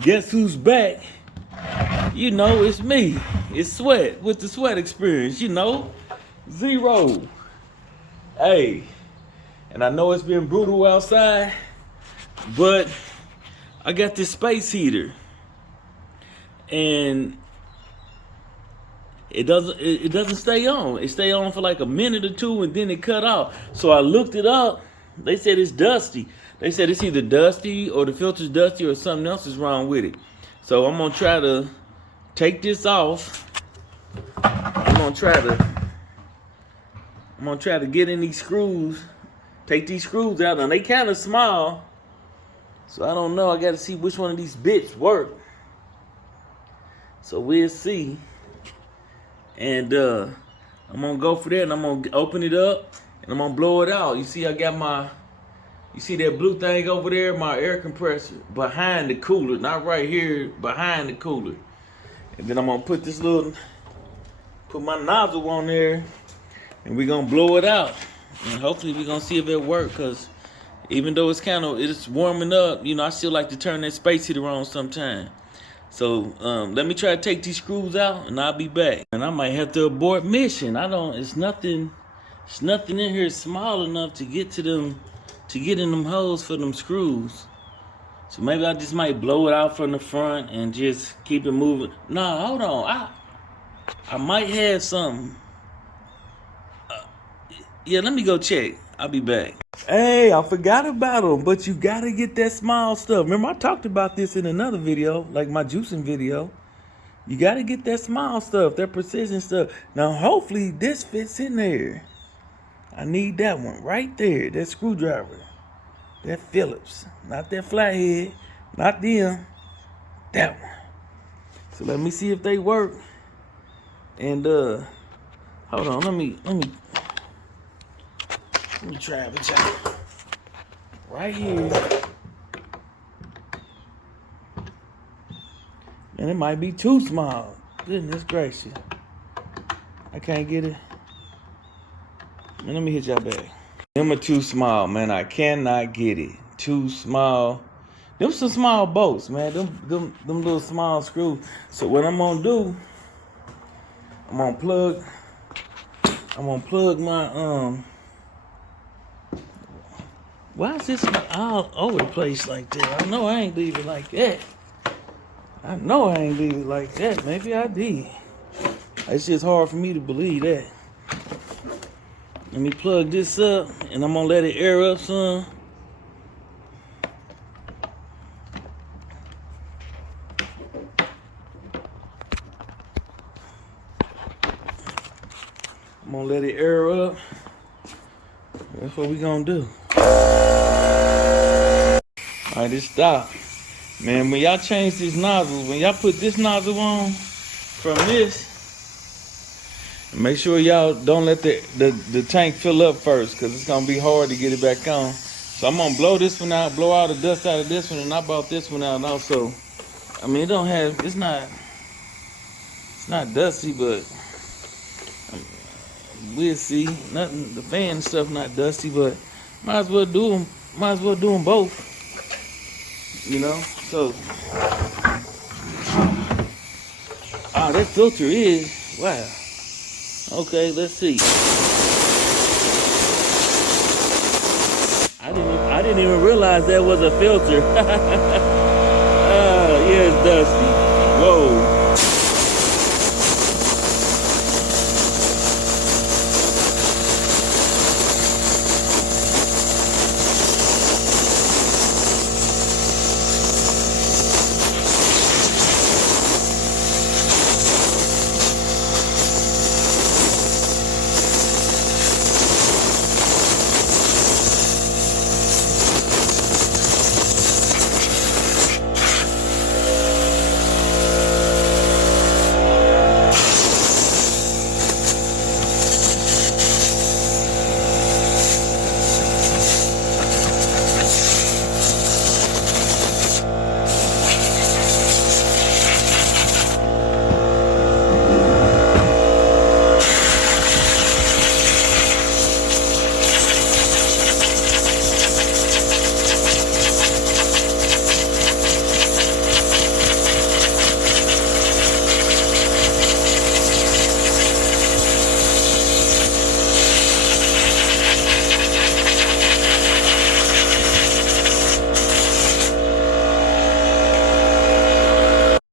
Guess who's back? You know, it's me. It's Sweat with the Sweat Experience, you know. Zero. Hey, and I know it's been brutal outside, but I got this space heater. And it doesn't stay on. It stay on for like a minute or two and then it cut off. So I looked it up. They said it's dusty. They said it's either dusty or the filter's dusty or something else is wrong with it. So I'm gonna try to take this off. I'm gonna try to get in these screws. Take these screws out, and they kind of small. So I don't know. I got to see which one of these bits work. So we'll see. And I'm gonna go for that, and I'm gonna open it up, and I'm gonna blow it out. You see, I got you see that blue thing over there, my air compressor, behind the cooler, not right here, behind the cooler. And then I'm gonna put my nozzle on there, and we're gonna blow it out. And hopefully we're gonna see if it works, because even though it's warming up, you know, I still like to turn that space heater on sometime. So let me try to take these screws out, and I'll be back. And I might have to abort mission. It's nothing in here small enough to get in them holes for them screws. So maybe I just might blow it out from the front and just keep it moving. No, hold on. I might have something. Yeah, let me go check. I'll be back. Hey, I forgot about them, but you gotta get that small stuff. Remember, I talked about this in another video, like my juicing video. You gotta get that small stuff, that precision stuff. Now, hopefully, this fits in there. I need that one right there, that screwdriver. That Phillips, not that flathead, not them, that one. So let me see if they work. And hold on, let me try it with y'all. Right here. Man, it might be too small. Goodness gracious. I can't get it. Man, let me hit y'all back. Them are too small, man. I cannot get it. Too small. Them some small bolts, man. Them little small screws. So what I'm gonna do, I'm gonna plug my why is this all over the place like that? I know I ain't leave it like that. Maybe I did. It's just hard for me to believe that. Let me plug this up, and I'm gonna let it air up some. I'm gonna let it air up. That's what we gonna do. Alright, it stopped. Man, when y'all change this nozzle, when y'all put this nozzle on from this, make sure y'all don't let the tank fill up first, because it's gonna be hard to get it back on. So I'm gonna blow this one out, blow all the dust out of this one, and I brought this one out also. I mean, it's not dusty, but we'll see. Nothing, the fan and stuff not dusty, but might as well do them both. You know, so that filter is wow. Okay, let's see. I didn't even realize that was a filter. Yeah, it's dusty. Whoa.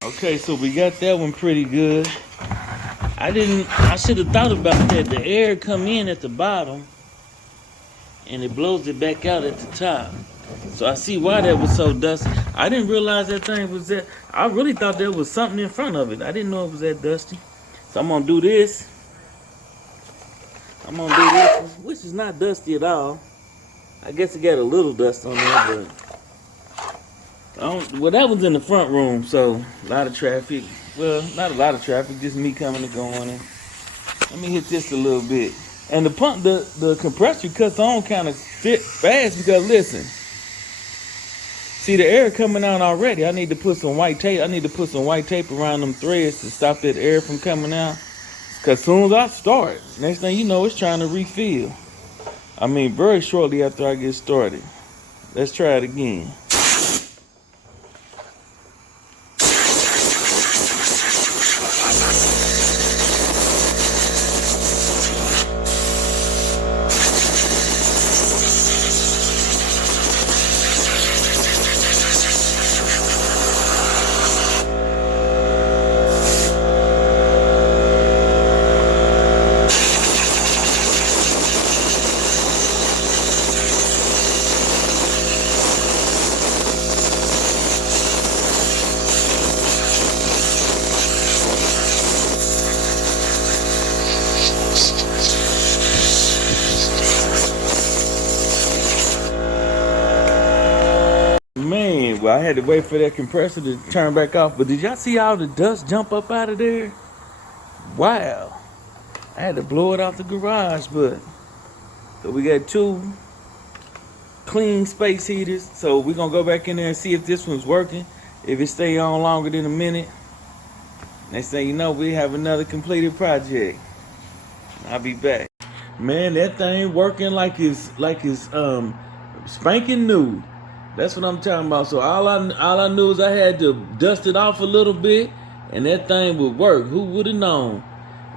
Okay, so we got that one pretty good. I should have thought about that. The air come in at the bottom and it blows it back out at the top. So I see why that was so dusty. I didn't realize that thing was that. I really thought there was something in front of it. I didn't know it was that dusty. So I'm gonna do this. I'm gonna do this, which is not dusty at all. I guess it got a little dust on there, but well, that was in the front room, so a lot of traffic. Well, not a lot of traffic, just me coming and going. And let me hit this a little bit. And the pump, the compressor cuts on kind of fast because listen, see the air coming out already. I need to put some white tape. I need to put some white tape around them threads to stop that air from coming out. Cause soon as I start, next thing you know, it's trying to refill. I mean, very shortly after I get started. Let's try it again. Man, well, I had to wait for that compressor to turn back off. But did y'all see all the dust jump up out of there? Wow. I had to blow it out the garage, but so we got 2 clean space heaters. So we're gonna go back in there and see if this one's working. If it stay on longer than a minute. Next thing you know, we have another completed project. I'll be back. Man, that thing working like it's spanking new. That's what I'm talking about. So all I knew is I had to dust it off a little bit, and that thing would work. Who would have known?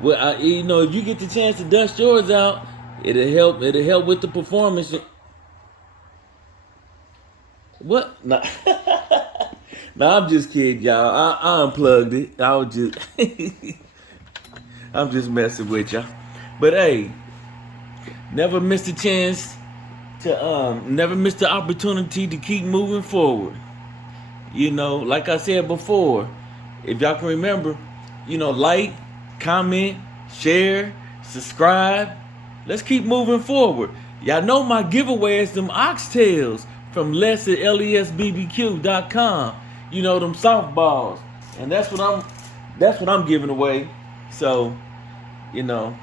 Well, if you get the chance to dust yours out, it'll help. It'll help with the performance. What? Nah, nah, I'm just kidding, y'all. I unplugged it. I was just, I'm just messing with y'all. But hey, never miss a chance. Never miss the opportunity to keep moving forward. Like I said before, if y'all can remember, like, comment, share, subscribe. Let's keep moving forward. Y'all know my giveaway is them oxtails from Les at lesbbq.com. Them softballs, and that's what I'm giving away. So, and